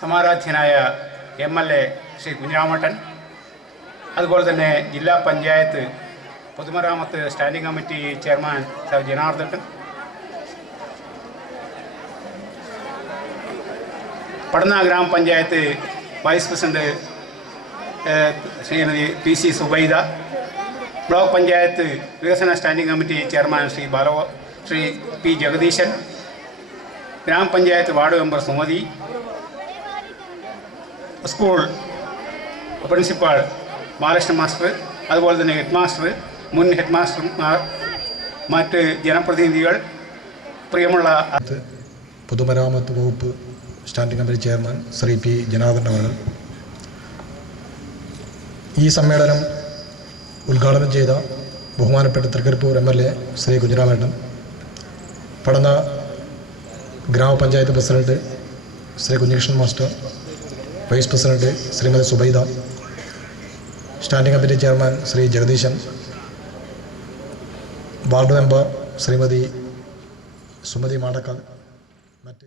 സമാരാധ്യനായ MLA Shri കുഞ്ഞിരാമേട്ടൻ, അതുപോലെ തന്നെ ജില്ലാ പഞ്ചായത്ത് പൊതുമരാമത്ത് standing committee chairman sir Janardhan, Padanna ഗ്രാമപഞ്ചായത്ത് vice president Shrimati PC Subaida, block panchayat വികസന standing committee chairman Shri P Jagadeesan, ഗ്രാമപഞ്ചായത്ത് ward member Sumathi, school principal Balakrishnan master, അതുപോലെ തന്നെ ഹെഡ് മാസ്റ്റർ, മുൻ ഹെഡ് മാസ്റ്റർമാർ, മറ്റ് ജനപ്രതിനിധികൾ, പ്രിയമുള്ള പൊതുമരാമത്ത് വകുപ്പ് standing committee chairman Shri P Janardhan അവർ ഈ സമ്മേളനം ഉദ്ഘാടനം ചെയ്ത ബഹുമാനപ്പെട്ട തൃക്കരിപ്പൂർ MLA ശ്രീ കുഞ്ഞിരാമേട്ടൻ, പടന്ന ഗ്രാമപഞ്ചായത്ത് president Shri Kunhikrishnan master, vice president Shrimati Subaida, standing committee chairman Shri Jagadeesan, ward member Shrimati Sumathi Madakkal, മറ്റ്